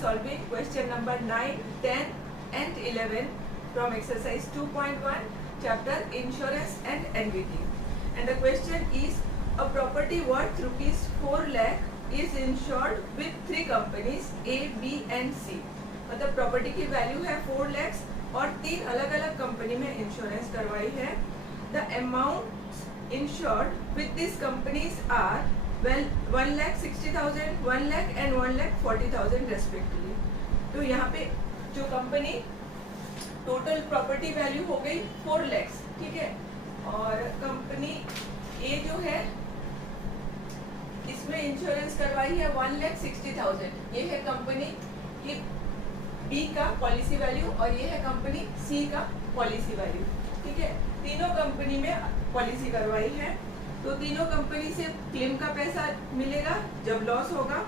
solving question number 9, 10 and 11 from exercise 2.1 chapter Insurance and Annuity. And the question is, a property worth rupees 4 lakh is insured with 3 companies A, B and C. मतलब property की value है 4 lakhs और 3 अलग अलग company में insurance करवाई है. The amounts insured with these companies are 1,60,000, 1 lakh and 1,40,000 respectively. तो यहाँ पे जो कंपनी टोटल प्रॉपर्टी वैल्यू हो गई 4 lakhs, ठीक है, और कंपनी ए जो है इसमें इंश्योरेंस करवाई है 1,60,000. ये है कंपनी की बी का पॉलिसी वैल्यू और ये है कंपनी सी का पॉलिसी वैल्यू, ठीक है. तीनों कंपनी में पॉलिसी करवाई है. तो तीनों कंपनी से क्लेम का पैसा मिलेगा जब लॉस होगा.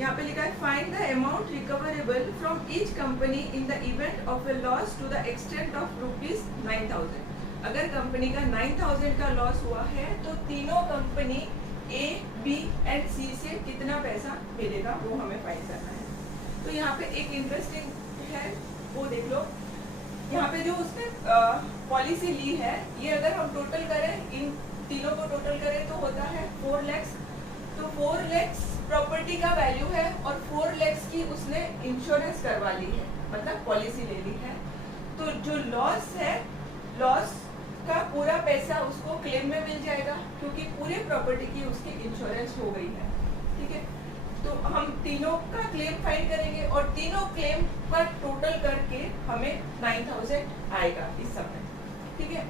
यहाँ पे लिखा है find the amount recoverable from each company in the event of a loss to the extent of ₹9,000. अगर कंपनी का 9,000 का लॉस हुआ है तो तीनों कंपनी ए, बी एंड सी से कितना पैसा मिलेगा वो हमें फाइंड करना है. तो यहाँ पे एक इंटरेस्टिंग है, वो देख लो. यहाँ पे जो उसने पॉलिसी ली है, ये अगर हम टोटल करें, इन तीनों को टोटल करें तो होता है 4 lakhs. तो 4 lakhs प्रॉपर्टी का वैल्यू है और 4 lakhs की उसने इंश्योरेंस करवा ली है, मतलब पॉलिसी ले ली है. तो जो लॉस है, लॉस का पूरा पैसा उसको क्लेम में मिल जाएगा क्योंकि पूरे प्रॉपर्टी की उसकी इंश्योरेंस हो गई है, ठीक है. तो हम तीनों का क्लेम फाइंड करेंगे और तीनों क्लेम का टोटल करके हमें 9,000 आएगा इस समय, ठीक है.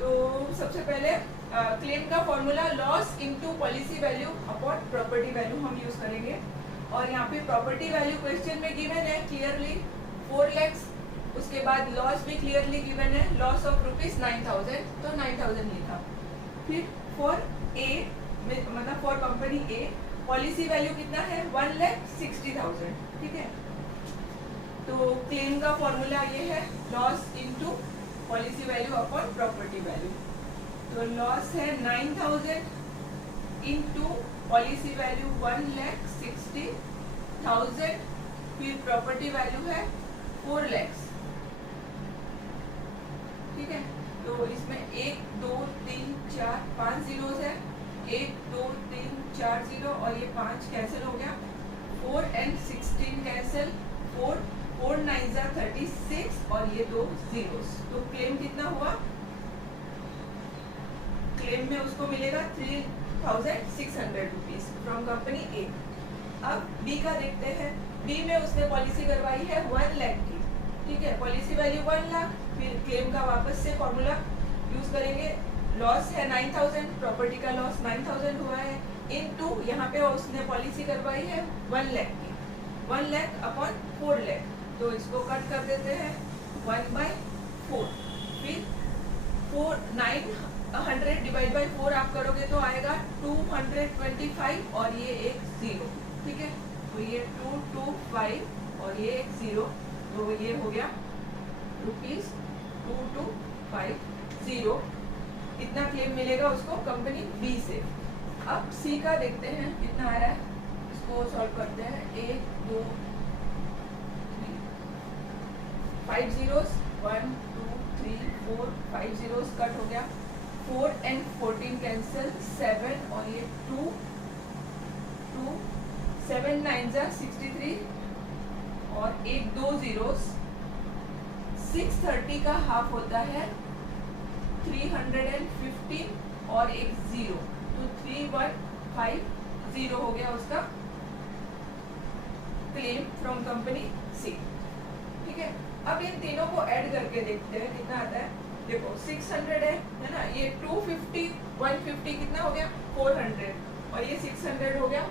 तो सबसे पहले क्लेम का formula loss into policy value upon property value हम यूज करेंगे. और यहाँ पे प्रॉपर्टी वैल्यू क्वेश्चन में गिवन है क्लियरली 4 lakhs. उसके बाद लॉस भी क्लियरली गिवन है, लॉस ऑफ ₹9,000, तो 9,000 लिखा. फिर फॉर ए मतलब for company A policy value कितना है 1,60,000, ठीक है. तो क्लेम का फॉर्मूला ये है loss into policy value upon property value. तो लॉस है 9,000 इनटू पॉलिसी वैल्यू 1,60,000, फिर प्रॉपर्टी वैल्यू है 4 lakhs, ठीक है. तो इसमें 1, 2, 3, 4, 5 जीरोस है. 1, 2, 3, 4 जीरो और ये 5 कैंसिल हो गया. 4 and 16 कैंसिल. 4 9 36 और ये 2 जीरोस. तो क्लेम कितना हुआ? क्लेम में उसको मिलेगा 3,600 रुपीज फ्रॉम कंपनी ए. अब बी का देखते हैं. बी में उसने पॉलिसी करवाई है 1 lakh की, ठीक है. Policy value 1 lakh. फिर क्लेम का वापस से फॉर्मूला यूज करेंगे. लॉस है 9,000, प्रॉपर्टी का लॉस 9,000 हुआ है, इनटू यहाँ पे उसने पॉलिसी करवाई है 1 lakh की. 1 lakh अपॉन 4 lakh. तो इसको कट कर देते हैं 1/4. फिर 900 डिवाइड बाई 4 आप करोगे तो आएगा 225 और ये एक 0, ठीक है. तो ये 225 और ये एक 0, तो ये हो गया ₹2250. इतना क्लेम मिलेगा उसको कंपनी बी से. अब सी का देखते हैं कितना आ रहा है, इसको सॉल्व करते हैं. 1, 2, 3, 5 zeros, 1, 2, 3, 4, 5 zeros कट हो गया. 4 and 14 कैंसिल. 7 और ये 2, 7 9 63 और एक 2 zeros. 630 का हाफ होता है 315 और एक 0, तो 3150 हो गया उसका क्लेम फ्रॉम कंपनी सी, ठीक है. अब इन तीनों को ऐड करके देखते हैं कितना आता है. देखो 600 है ना, ये 250, 150 कितना हो गया 400 और ये 600 हो गया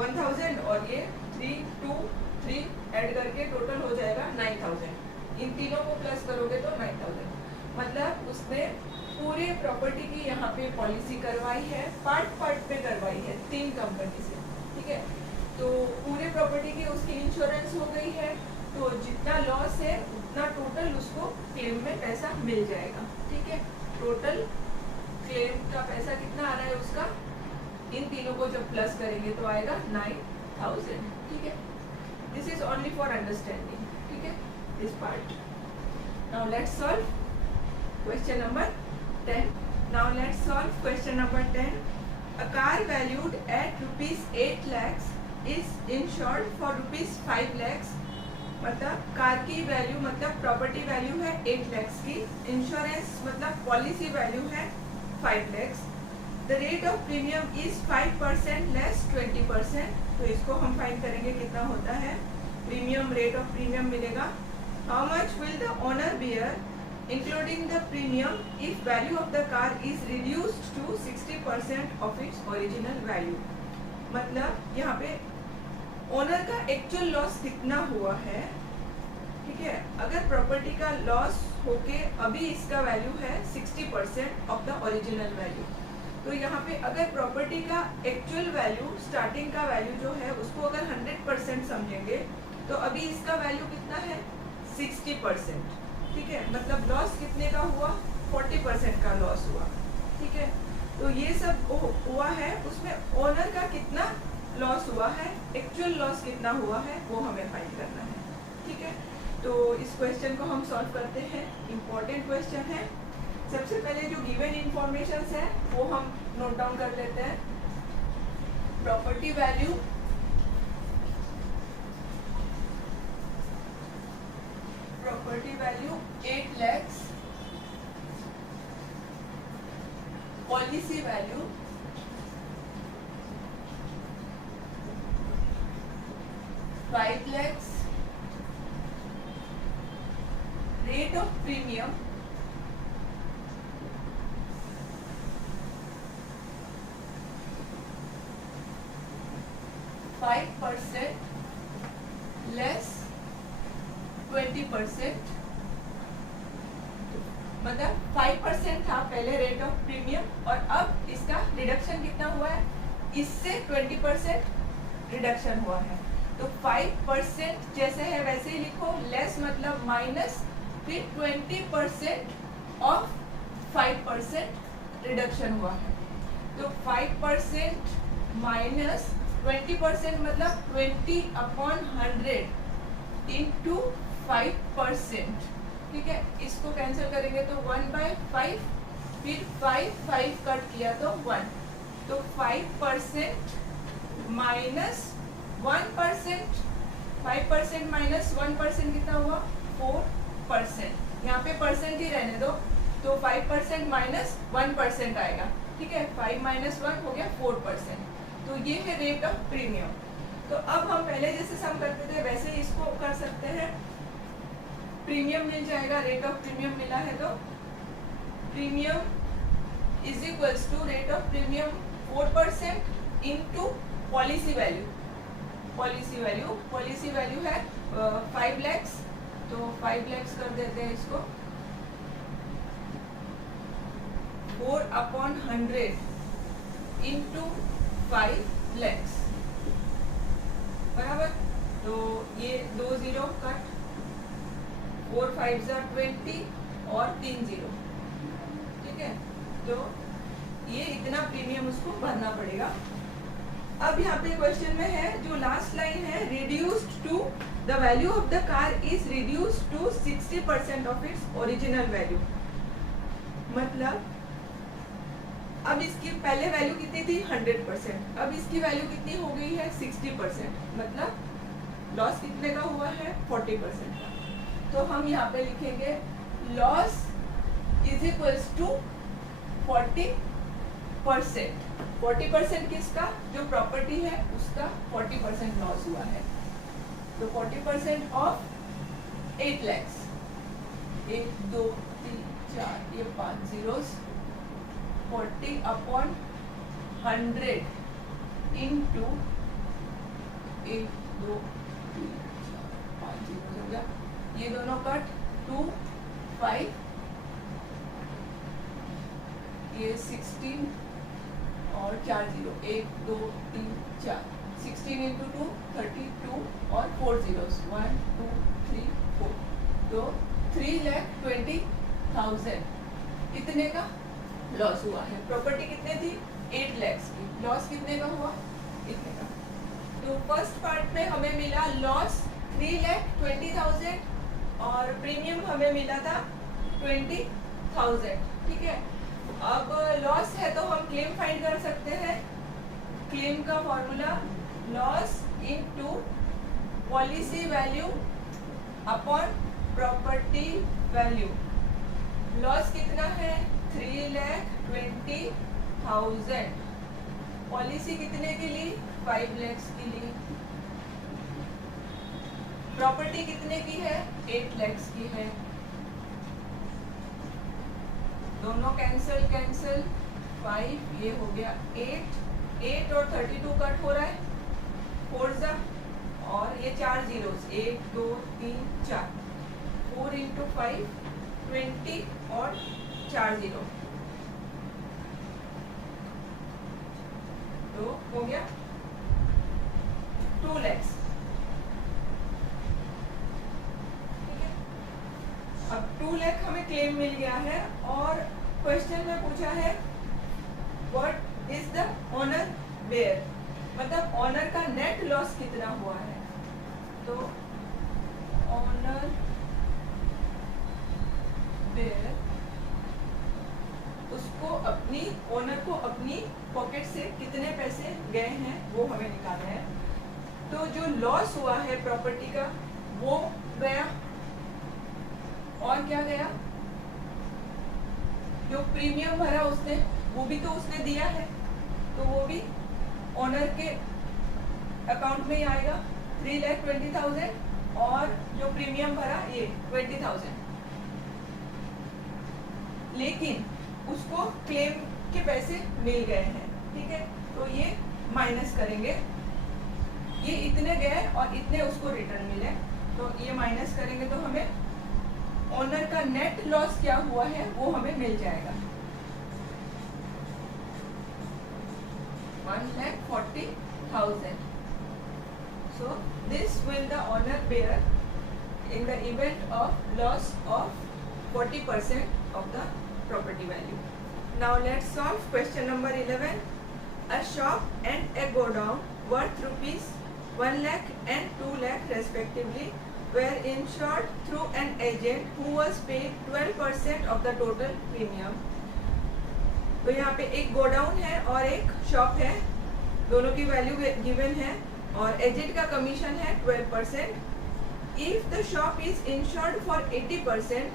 1000 और ये 3, 2, 3 ऐड करके टोटल हो जाएगा 9,000. इन तीनों को प्लस करोगे तो 9,000. मतलब उसने पूरे प्रॉपर्टी की यहाँ पे पॉलिसी करवाई है, पार्ट पे करवाई है 3 कंपनी से, ठीक है. तो पूरे प्रॉपर्टी की उसकी इंश्योरेंस हो गई है. तो जितना लॉस है उतना टोटल उसको क्लेम में पैसा मिल जाएगा, ठीक है. टोटल क्लेम का पैसा कितना आ रहा है उसका, इन तीनों को जब प्लस करेंगे तो आएगा 9,000. 60,000. ठीक है, this is only for understanding. ठीक है, this part. Now let's solve question number 10. Now let's solve question number 10. A car valued at rupees 8 lakhs is insured for rupees 5 lakhs. मतलब कार की वैल्यू मतलब प्रॉपर्टी वैल्यू है 8 lakhs की, insurance मतलब policy value है 5 lakhs. The rate of premium is 5% less 20%. तो इसको हम फाइंड करेंगे कितना होता है प्रीमियम. रेट ऑफ प्रीमियम मिलेगा. How much will the owner bear including the premium if value of the car is reduced to 60% of its original value. मतलब यहाँ पे ओनर का एक्चुअल लॉस कितना हुआ है. ठीक है, अगर प्रॉपर्टी का लॉस होके अभी इसका वैल्यू है 60% ऑफ द ओरिजिनल वैल्यू, तो यहाँ पे अगर प्रॉपर्टी का एक्चुअल वैल्यू स्टार्टिंग का वैल्यू जो है उसको अगर 100% समझेंगे तो अभी इसका वैल्यू कितना है 60%. ठीक है, मतलब लॉस कितने का हुआ 40% का लॉस हुआ. ठीक है, तो ये सब हुआ है, उसमें ओनर का कितना लॉस हुआ है, एक्चुअल लॉस कितना हुआ है वो हमें फाइंड करना है. ठीक है, तो इस क्वेश्चन को हम सॉल्व करते हैं. इम्पोर्टेंट क्वेश्चन है. सबसे पहले जो गिवन इंफॉर्मेशन है वो हम नोट डाउन कर लेते हैं. Property value property value 8 lakhs. Policy value 5 lakhs. Rate of premium 5% less 20%. मतलब 5% था पहले रेट ऑफ प्रीमियम और अब इसका रिडक्शन कितना हुआ है, इससे 20% रिडक्शन हुआ है. तो 5% जैसे है वैसे ही लिखो, लेस मतलब माइनस, फिर 20% ऑफ 5% रिडक्शन हुआ है. तो 5% माइनस 20% मतलब 20/100 इंटू 5%. ठीक है, इसको कैंसिल करेंगे तो 1/5, फिर 5 कट किया तो 1. तो 5% माइनस 1%, 5% माइनस 1% कितना हुआ 4%. यहाँ पे परसेंट ही रहने दो, तो 5% माइनस 1% आएगा. ठीक है, 5 माइनस 1 हो गया 4%. तो ये है रेट ऑफ प्रीमियम. तो अब हम पहले जैसे सम करते थे वैसे ही इसको कर सकते हैं. प्रीमियम मिल जाएगा, रेट ऑफ प्रीमियम मिला है तो premium is equals to rate of premium 4% into policy value. Policy value है 5 lakhs. तो 5 lakhs कर देते हैं इसको 4/100 इंटू 5 lakhs बराबर. तो ये 2 0 कट, 4 5 20 और 3 0. ठीक है, तो ये इतना प्रीमियम उसको भरना पड़ेगा. अब यहाँ पे क्वेश्चन में है जो लास्ट लाइन है, reduced to the value of the car is reduced to 60% of its original value. मतलब अब इसकी पहले वैल्यू कितनी थी 100%, अब इसकी वैल्यू कितनी हो गई है 60%. मतलब लॉस कितने का हुआ है 40% का. तो हम यहाँ पे लिखेंगे लॉस इज इक्वल्स टू 40%. 40% किसका, जो प्रॉपर्टी है उसका 40% लॉस हुआ है. तो 40% ऑफ 8 lakhs. 1 2 3 4 ये 5 zeros. 40/100 इंटू 1 2 3 4 5 zeros हो गया. ये दोनों कट 2 5, ये 16 और 4 0, 1 2 3 4, 16 इंटू 2 32 और 4 zeros 1 2 3 4. तो 3,20,000 इतने का लॉस हुआ है. प्रॉपर्टी कितने थी 8 lakhs की, लॉस कितने का हुआ इतने का. तो फर्स्ट पार्ट में हमें मिला लॉस 3,20,000 और प्रीमियम हमें मिला था 20,000। ठीक है, अब लॉस है तो हम क्लेम फाइंड कर सकते हैं। क्लेम का formula loss into policy value upon property value. Loss कितना है 3,20,000, पॉलिसी कितने के लिए 5 लाख के लिए, प्रॉपर्टी कितने की है 8 लाख की है। दोनों कैंसिल 5 ये हो गया 8 और 32 कट हो रहा है 4 जा, और ये 4 जीरोस 1 2 3 4, 4 इंटू 5 20 और 4 जीरो तो हो गया 2 लाख। ठीक है, अब 2 लाख हमें क्लेम मिल गया है और क्वेश्चन में पूछा है what is the owner bear, मतलब ओनर का नेट लॉस कितना हुआ है। तो ओनर बेयर उसको अपनी ओनर को अपनी पॉकेट से कितने पैसे गए हैं वो हमें निकालना है। तो जो लॉस हुआ है प्रॉपर्टी का वो गया, और क्या गया, जो प्रीमियम भरा उसने वो भी तो उसने दिया है, तो वो भी ओनर के अकाउंट में ही आएगा 3,20,000 और जो प्रीमियम भरा ये 20,000। लेकिन उसको क्लेम के पैसे मिल गए हैं। ठीक है, तो ये माइनस करेंगे, ये इतने गए और इतने उसको रिटर्न मिले, तो ये माइनस करेंगे तो हमें ओनर का नेट लॉस क्या हुआ है वो हमें मिल जाएगा 1,40,000। So this will the owner bear in the event of loss of 40% of the property value. Now let's solve question number 11. A shop and a godown worth rupees 1 lakh and 2 lakh respectively were insured through an agent who was paid 12% of the total premium. तो यहाँ पे एक godown है और एक shop है, दोनों की वैल्यू गिवन है और एजेंट का कमीशन है 12%. If the shop is insured for 80%,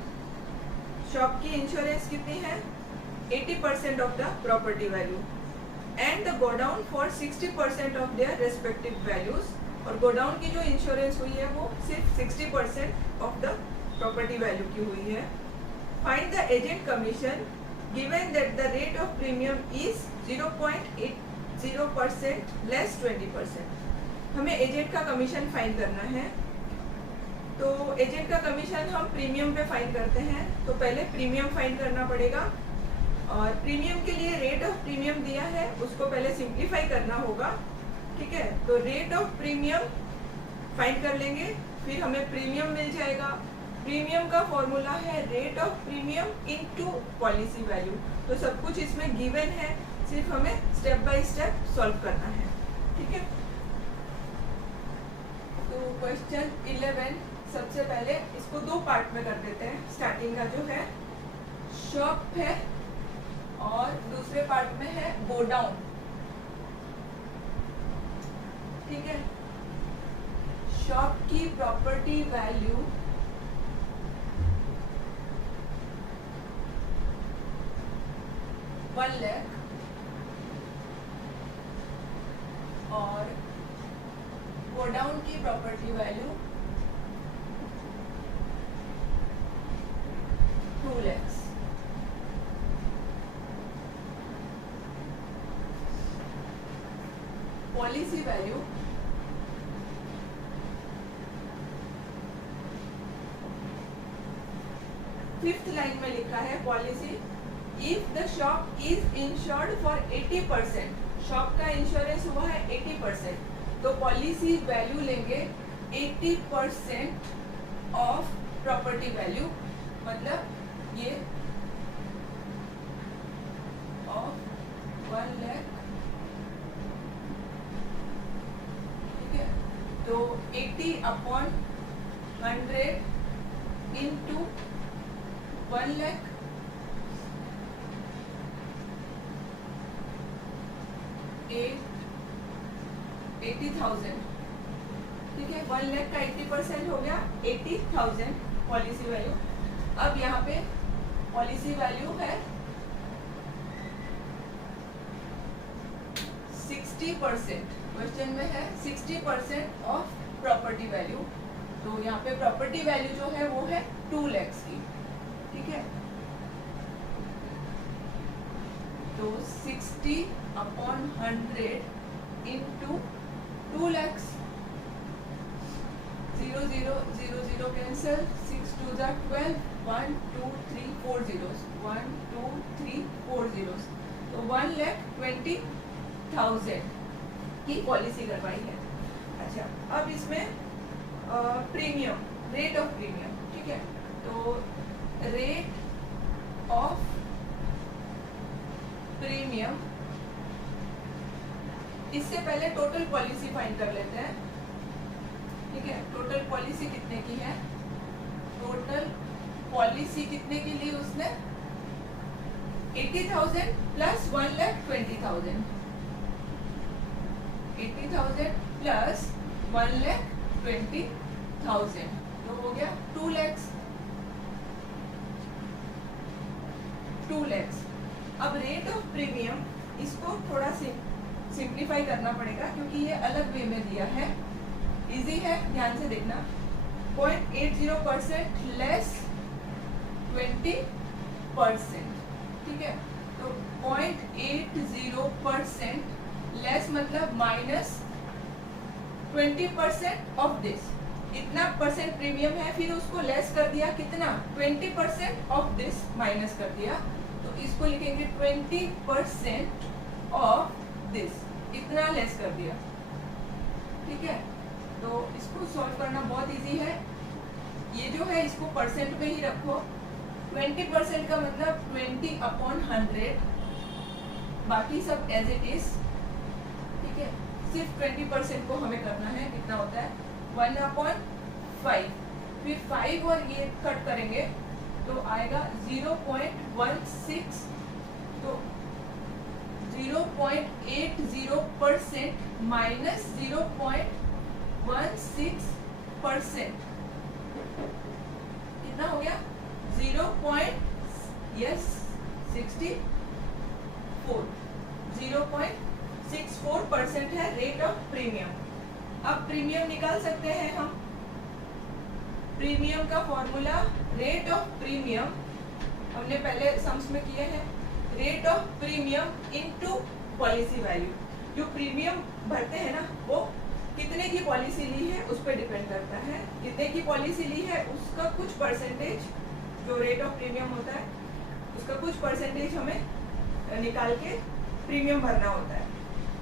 shop की इंश्योरेंस कितनी है 80% of the property value and the godown for 60% of their respective values, और गोडाउन की जो इंश्योरेंस हुई है वो सिर्फ 60% ऑफ द प्रॉपर्टी वैल्यू की हुई है. Find the agent commission given that the rate of premium is 0.80% less 20%. हमें एजेंट का कमीशन फाइंड करना है. तो एजेंट का कमीशन हम प्रीमियम पे फाइंड करते हैं, तो पहले प्रीमियम फाइंड करना पड़ेगा और प्रीमियम के लिए रेट ऑफ प्रीमियम दिया है उसको पहले सिंप्लीफाई करना होगा. ठीक है, तो रेट ऑफ प्रीमियम फाइंड कर लेंगे, फिर हमें प्रीमियम मिल जाएगा. प्रीमियम का फॉर्मूला है rate of premium into policy value. तो सब कुछ इसमें गिवन है, सिर्फ हमें स्टेप बाय स्टेप सॉल्व करना है. ठीक है, तो क्वेश्चन 11 सबसे पहले इसको 2 पार्ट में कर देते हैं. स्टार्टिंग का जो है शॉप है और दूसरे पार्ट में है गोडाउन. ठीक है, शॉप की प्रॉपर्टी वैल्यू $1 लाख और गोडाउन की property value 2 lakh. Policy value fifth line में लिखा है policy if the shop is insured for 80%. Shop का इंश्योरेंस हुआ है 80%, तो पॉलिसी वैल्यू लेंगे 80% ऑफ प्रॉपर्टी वैल्यू, मतलब ये ऑफ 1 लाख. 80/100 into 1 lakh $80,000, ठीक है। 1 लाख का 80% हो गया 80,000 पॉलिसी वैल्यू। अब यहाँ पे पॉलिसी वैल्यू है 60%, क्वेश्चन में है 60% ऑफ प्रॉपर्टी वैल्यू। तो यहाँ पे प्रॉपर्टी वैल्यू जो है वो है 2 लाख की, ठीक है। तो 60/100 into 2 lakhs, 0 0 0 0 cancel, 6 2 are 12, 1 2 3 4 zeros, 1 2 3 4 zeros, तो 1,20,000 की पॉलिसी करवाई है। अच्छा, अब इसमें प्रीमियम, रेट ऑफ प्रीमियम, ठीक है। तो रेट ऑफ प्रीमियम, इससे पहले टोटल पॉलिसी फाइंड कर लेते हैं, ठीक है। टोटल पॉलिसी कितने की है? टोटल पॉलिसी कितने की ली उसने? 80,000 प्लस 1,20,000, 80,000 प्लस 1,20,000, तो हो गया 2 lakhs, 2 lakhs। अब रेट ऑफ प्रीमियम, इसको थोड़ा सिंप्लीफाई करना पड़ेगा क्योंकि ये अलग वे में दिया है। इजी है, ध्यान से देखना। 0.80% लेस 20%, ठीक है। तो 0.80% लेस मतलब माइनस 20% ऑफ दिस। इतना परसेंट प्रीमियम है, फिर उसको लेस कर दिया, कितना? 20% ऑफ दिस माइनस कर दिया, तो इसको लिखेंगे 20% ऑफ दिस, इतना लेस कर दिया, ठीक है। तो इसको सॉल्व करना बहुत इजी है। ये जो है इसको परसेंट में ही रखो। 20% का मतलब 20/100, बाकी सब एज इट इज, ठीक है। सिर्फ 20% को हमें करना है, कितना होता है? 1/5, फिर 5 और ये कट करेंगे तो आएगा 0.16, तो 0.80% माइनस 0.16%, कितना हो गया? 0.64% है रेट ऑफ प्रीमियम। अब प्रीमियम निकाल सकते हैं हम। प्रीमियम का फॉर्मूला, रेट ऑफ प्रीमियम हमने पहले सम्स में किए हैं, rate of premium into policy value. जो प्रीमियम भरते हैं ना, वो कितने की पॉलिसी ली है उस पर डिपेंड करता है। कितने की पॉलिसी ली है उसका कुछ परसेंटेज, जो रेट ऑफ प्रीमियम होता है उसका कुछ परसेंटेज हमें निकाल के प्रीमियम भरना होता है।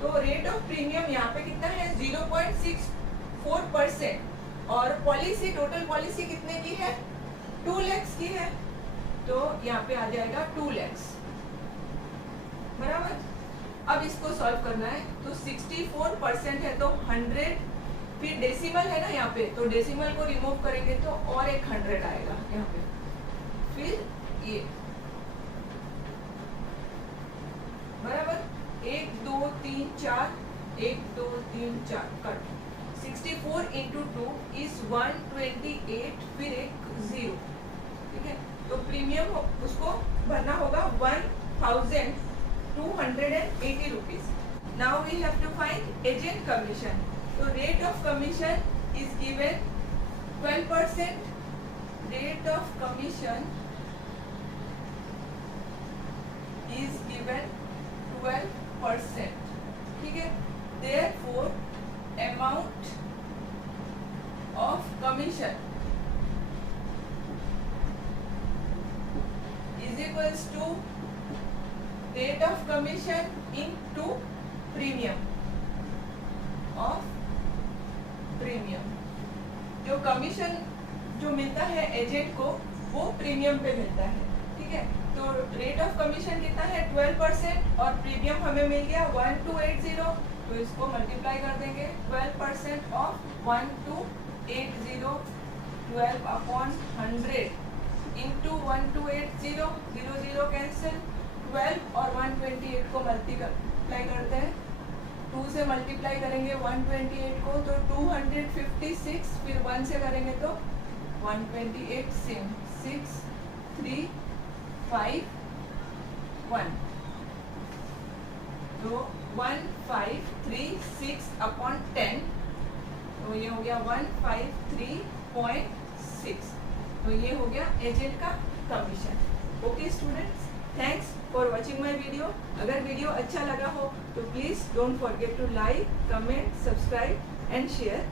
तो रेट ऑफ प्रीमियम यहाँ पे कितना है? 0.64%, और पॉलिसी, टोटल पॉलिसी कितने की है? 2 lakhs की है, तो यहाँ पे आ जाएगा 2 lakhs, बराबर। अब इसको सॉल्व करना है, तो 64% है तो 100, फिर डेसिमल है ना यहाँ पे, तो डेसिमल को रिमूव करेंगे तो और एक 100 आएगा यहाँ पे, फिर ये, बराबर। 1 2 3 4, 1 2 3 4 कट। 64 into 2 is 128, फिर एक 0, ठीक है। तो प्रीमियम उसको भरना होगा 1,280 rupees. Now we have to find agent commission. तो rate of commission is given 12%, rate of commission is given 12%, ठीक है। Therefore, amount of commission is equals to rate of commission into premium of premium। जो commission जो मिलता है agent को, वो premium पे मिलता है, ठीक है। तो रेट ऑफ कमीशन कितना है 12% और प्रीमियम हमें मिल गया 1280, तो इसको मल्टीप्लाई कर देंगे 12% ऑफ 1280, 12 अपॉन 100 इंटू 1280, 0 0 कैंसिल, 12 और 128 को मल्टीप्लाई करते हैं, 2 से मल्टीप्लाई करेंगे 128 को तो 256, फिर 1 से करेंगे तो 128 सेम 6 3 5 1, तो 1536 अपॉन 10, तो ये हो गया 153.6, तो ये हो गया एजेंट का commission. Okay students, thanks for watching my video. अगर वीडियो अच्छा लगा हो तो please don't forget to like, comment, subscribe and share.